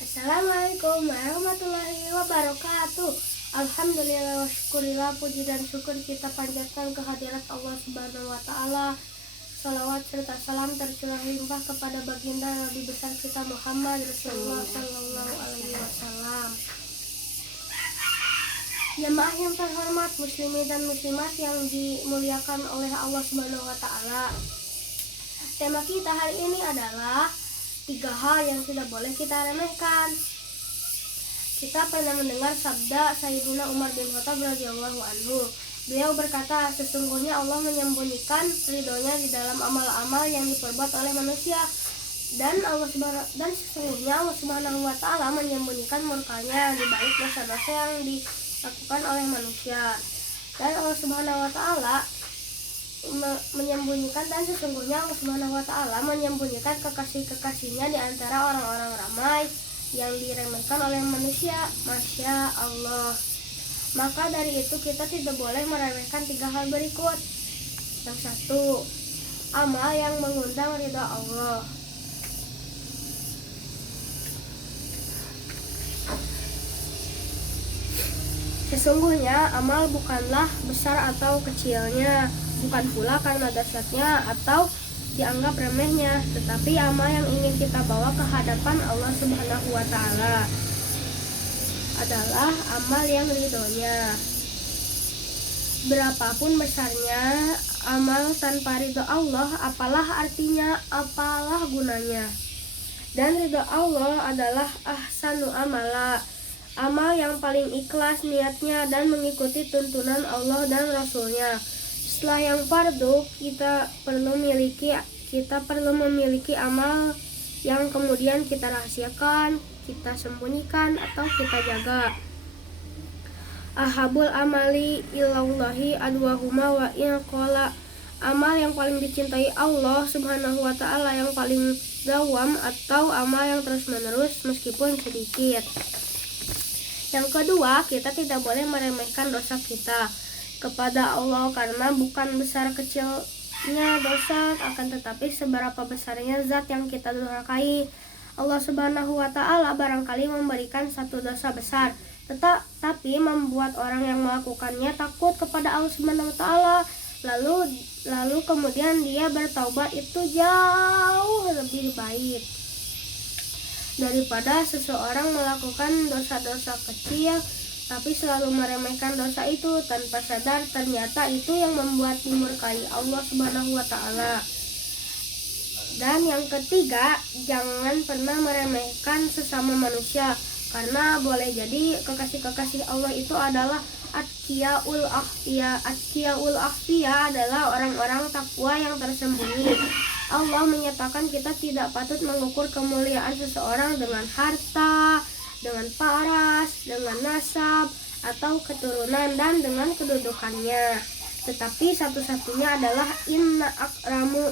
Assalamualaikum warahmatullahi wabarakatuh. Alhamdulillah wa syukurillah, puji dan syukur kita panjatkan kehadirat Allah Subhanahu wa taala. Salawat serta salam tercurah limpah kepada baginda Nabi besar kita Muhammad Rasulullah sallallahu alaihi wasallam. Jemaah yang terhormat, muslimin dan muslimat yang dimuliakan oleh Allah Subhanahu wa taala. Tema kita hari ini adalah 3 hal yang tidak boleh kita remehkan. Kita pernah mendengar sabda Sayyidina Umar bin Khattab radhiyallahu anhu. Beliau berkata, sesungguhnya Allah menyembunyikan ridhonya di dalam amal-amal yang diperbuat oleh manusia, dan sesungguhnya Allah Subhanahu wa taala menyembunyikan murkanya di balik dosa-dosa yang dilakukan oleh manusia. Dan Allah Subhanahu wa taala menyembunyikan dan sesungguhnya Allah Subhanahu wa taala menyembunyikan kekasih-kekasihnya di antara orang-orang ramai yang diremehkan oleh manusia. Masya Allah. Maka dari itu kita tidak boleh meremehkan 3 hal berikut. Yang satu, amal yang mengundang ridha Allah. Sesungguhnya amal bukanlah besar atau kecilnya, bukan pula karena dahsyatnya atau dianggap remehnya, tetapi amal yang ingin kita bawa ke hadapan Allah Subhanahu wa taala adalah amal yang ridhonya. Berapapun besarnya amal tanpa ridho Allah, apalah artinya, apalah gunanya. Dan ridho Allah adalah ahsanu amala, amal yang paling ikhlas niatnya dan mengikuti tuntunan Allah dan Rasulnya. Setelah yang fardu, kita perlu memiliki amal yang kemudian kita rahasiakan, kita sembunyikan, atau kita jaga. Ahabul amali ilallahi adwahuma wa inqala, amal yang paling dicintai Allah Subhanahu wa taala yang paling dawam, atau amal yang terus-menerus meskipun sedikit. Yang kedua, kita tidak boleh meremehkan dosa kita kepada Allah, karena bukan besar kecilnya dosa, akan tetapi seberapa besarnya zat yang kita durhakai. Allah Subhanahu wa taala barangkali memberikan satu dosa besar, tetapi membuat orang yang melakukannya takut kepada Allah Subhanahu wa taala, lalu kemudian dia bertaubat, itu jauh lebih baik daripada seseorang melakukan dosa-dosa kecil tapi selalu meremehkan dosa itu tanpa sadar ternyata itu yang membuat dimurkai Allah Subhanahu wa taala. Dan yang ketiga, jangan pernah meremehkan sesama manusia, karena boleh jadi kekasih-kekasih Allah itu adalah atqiyaul akhfiya. Atqiyaul akhfiya adalah orang-orang takwa yang tersembunyi. Allah menyatakan kita tidak patut mengukur kemuliaan seseorang dengan harta, dengan paras, dengan nasab, atau keturunan, dan dengan kedudukannya. Tetapi satu-satunya adalah inna akramu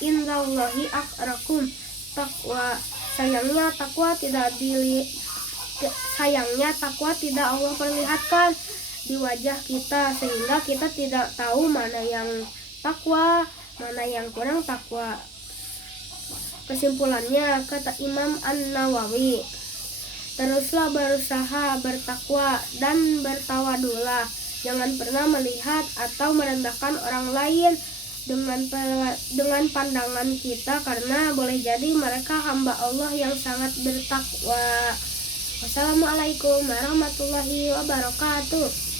indallahi akrakum, takwa. Sayangnya takwa tidak Allah perlihatkan di wajah kita, sehingga kita tidak tahu mana yang takwa, mana yang kurang takwa. Kesimpulannya, kata Imam An-Nawawi, teruslah berusaha bertakwa dan bertawadulah. Jangan pernah melihat atau merendahkan orang lain dengan pandangan kita, karena boleh jadi mereka hamba Allah yang sangat bertakwa. Wassalamualaikum warahmatullahi wabarakatuh.